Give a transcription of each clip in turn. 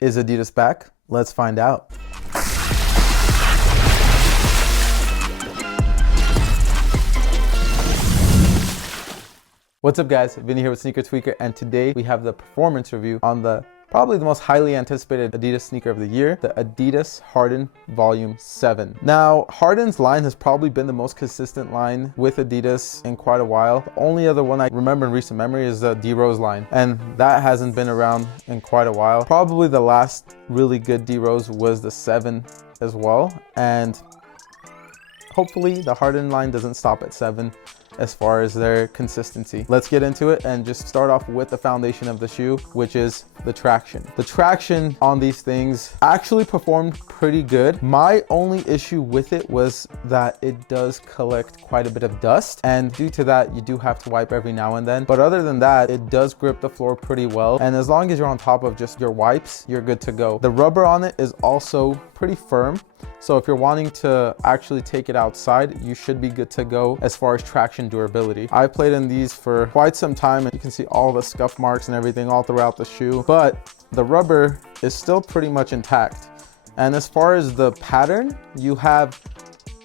Is Adidas back? Let's find out. What's up guys, Vinny here with SneakrTweakr, and today we have the performance review on the probably the most highly anticipated Adidas sneaker of the year, the Adidas Harden Volume 7. Now, Harden's line has probably been the most consistent line with Adidas in quite a while. The only other one I remember in recent memory is the D-Rose line, and that hasn't been around in quite a while. Probably the last really good D-Rose was the 7 as well, and hopefully the Harden line doesn't stop at 7 as far as their consistency. Let's get into it and just start off with the foundation of the shoe, which is the traction. The traction on these things actually performed pretty good. My only issue with it was that it does collect quite a bit of dust, and due to that you do have to wipe every now and then. But other than that, it does grip the floor pretty well, and as long as you're on top of just your wipes, you're good to go. The rubber on it is also pretty firm, so if you're wanting to actually take it outside, you should be good to go as far as traction durability. I played in these for quite some time, and you can see all the scuff marks and everything all throughout the shoe, but the rubber is still pretty much intact. And as far as the pattern, you have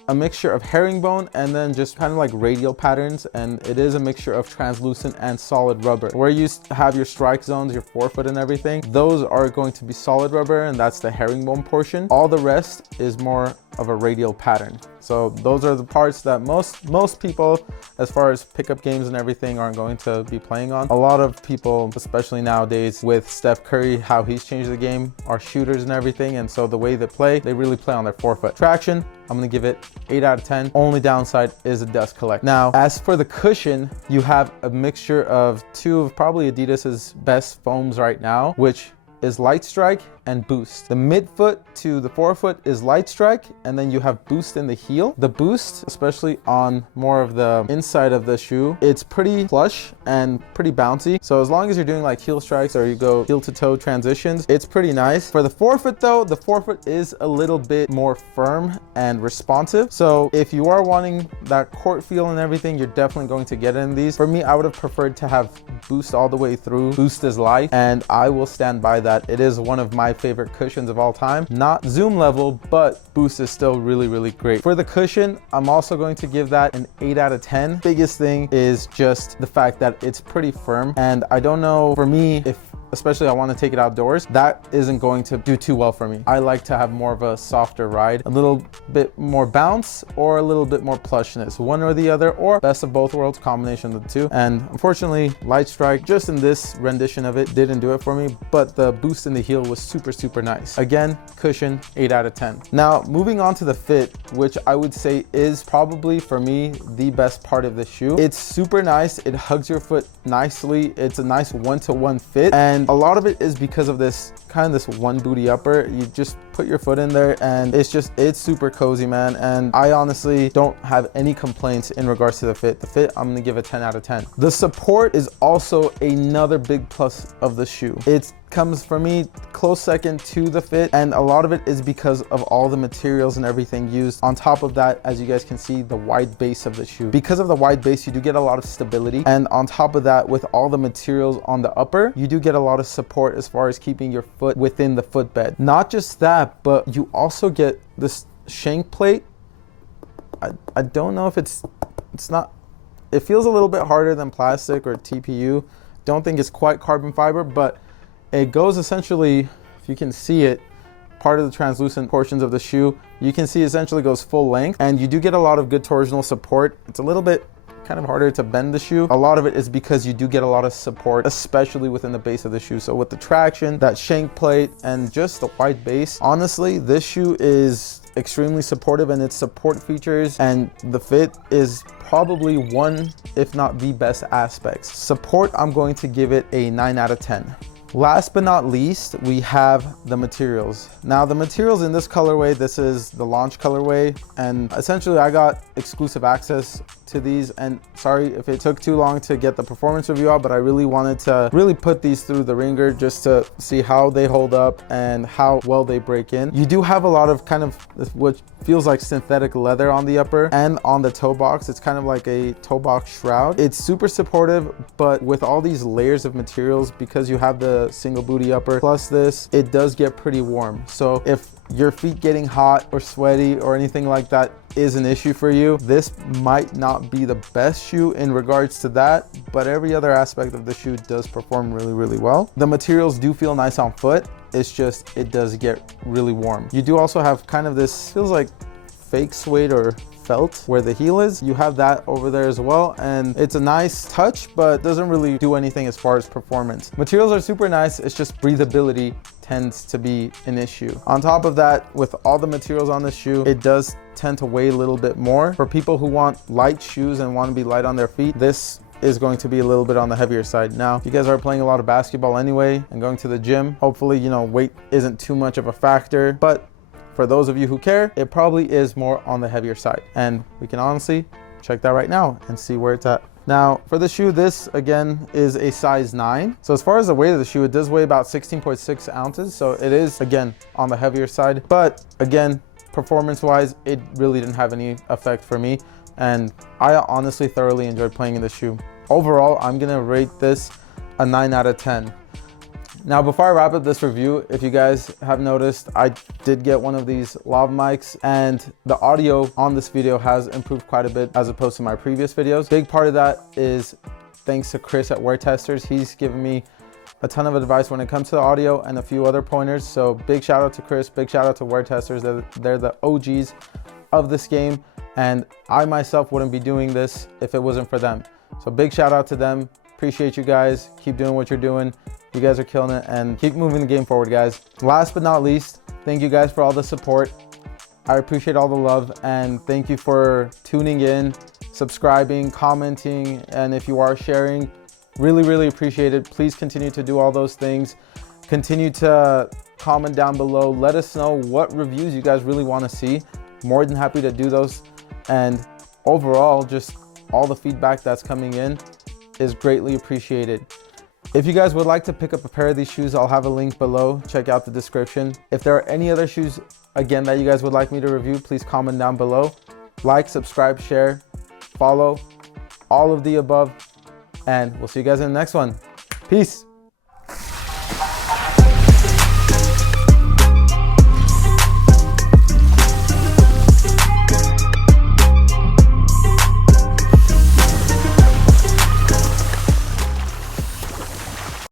a mixture of herringbone and then just kind of like radial patterns, and it is a mixture of translucent and solid rubber. Where you have your strike zones, your forefoot and everything, those are going to be solid rubber, and that's the herringbone portion. All the rest is more of a radial pattern. So those are the parts that most people, as far as pickup games and everything, aren't going to be playing on. A lot of people, especially nowadays with Steph Curry, how he's changed the game, are shooters and everything, and so the way they play, they really play on their forefoot. Traction, I'm gonna give it 8 out of 10. Only downside is a dust collect. Now, as for the cushion, you have a mixture of two of probably Adidas's best foams right now, which is Light Strike and Boost. The midfoot to the forefoot is Light Strike, and then you have Boost in the heel. The Boost, especially on more of the inside of the shoe, it's pretty plush and pretty bouncy. So as long as you're doing like heel strikes or you go heel to toe transitions, it's pretty nice. For the forefoot though, the forefoot is a little bit more firm and responsive. So if you are wanting that court feel and everything, you're definitely going to get in these. For me, I would have preferred to have Boost all the way through. Boost is life, and I will stand by that. It is one of my favorite cushions of all time. Not Zoom level, but Boost is still really, really great. For the cushion, I'm also going to give that an 8 out of 10. Biggest thing is just the fact that it's pretty firm, and I don't know, for me, if especially I want to take it outdoors, that isn't going to do too well for me. I like to have more of a softer ride, a little bit more bounce or a little bit more plushness, one or the other, or best of both worlds, combination of the two. And unfortunately, Light Strike, just in this rendition of it, didn't do it for me, but the Boost in the heel was super, super nice. Again, cushion, 8 out of 10. Now, moving on to the fit, which I would say is probably for me the best part of the shoe. It's super nice. It hugs your foot nicely. It's a nice one-to-one fit, and a lot of it is because of this kind of this one booty upper. You just put your foot in there, and it's super cozy, man. And I honestly don't have any complaints in regards to the fit. The fit, I'm gonna give a 10 out of 10. The support is also another big plus of the shoe. It comes for me close second to the fit, and a lot of it is because of all the materials and everything used. On top of that, as you guys can see, the wide base of the shoe. Because of the wide base, you do get a lot of stability, and on top of that, with all the materials on the upper, you do get a lot of support as far as keeping your foot within the footbed. Not just that, but you also get this shank plate. I don't know if it's not, it feels a little bit harder than plastic or TPU. Don't think it's quite carbon fiber, but it goes essentially, if you can see it, part of the translucent portions of the shoe, you can see essentially goes full length, and you do get a lot of good torsional support. It's a little bit kind of harder to bend the shoe. A lot of it is because you do get a lot of support, especially within the base of the shoe. So with the traction, that shank plate, and just the wide base, honestly, this shoe is extremely supportive, and its support features and the fit is probably one, if not the best aspects. Support, I'm going to give it a 9 out of 10. Last but not least, we have the materials. Now, the materials in this colorway, this is the launch colorway, and essentially I got exclusive access to these, and sorry if it took too long to get the performance review out, but I really wanted to put these through the ringer just to see how they hold up and how well they break in. You do have a lot of kind of what feels like synthetic leather on the upper and on the toe box. It's kind of like a toe box shroud. It's super supportive, but with all these layers of materials, because you have the single booty upper plus this, it does get pretty warm. So if your feet getting hot or sweaty or anything like that is an issue for you, this might not be the best shoe in regards to that, but every other aspect of the shoe does perform really well. The materials do feel nice on foot. It's just, it does get really warm. You do also have kind of this, feels like fake suede or felt where the heel is. You have that over there as well, and it's a nice touch, but doesn't really do anything as far as performance. Materials are super nice. It's just breathability tends to be an issue. On top of that, with all the materials on this shoe, it does tend to weigh a little bit more. For people who want light shoes and want to be light on their feet, this is going to be a little bit on the heavier side. Now, if you guys are playing a lot of basketball anyway and going to the gym, hopefully, you know, weight isn't too much of a factor, but for those of you who care, it probably is more on the heavier side. And we can honestly check that right now and see where it's at. Now, for the shoe, this again is a size 9. So as far as the weight of the shoe, it does weigh about 16.6 ounces. So it is, again, on the heavier side. But again, performance-wise, it really didn't have any effect for me. And I honestly thoroughly enjoyed playing in the shoe. Overall, I'm gonna rate this a 9 out of 10. Now, before I wrap up this review, if you guys have noticed, I did get one of these lav mics, and the audio on this video has improved quite a bit as opposed to my previous videos. Big part of that is thanks to Chris at Wear Testers. He's given me a ton of advice when it comes to the audio and a few other pointers. So big shout out to Chris, big shout out to Wear Testers. They're the OGs of this game, and I myself wouldn't be doing this if it wasn't for them. So big shout out to them. Appreciate you guys. Keep doing what you're doing. You guys are killing it, and keep moving the game forward, guys. Last but not least, thank you guys for all the support. I appreciate all the love, and thank you for tuning in, subscribing, commenting, and if you are sharing, really appreciate it. Please continue to do all those things. Continue to comment down below. Let us know what reviews you guys really want to see. More than happy to do those. And overall, just all the feedback that's coming in is greatly appreciated. If you guys would like to pick up a pair of these shoes, I'll have a link below. Check out the description. If there are any other shoes, again, that you guys would like me to review, please comment down below. Like, subscribe, share, follow, all of the above, and we'll see you guys in the next one. Peace.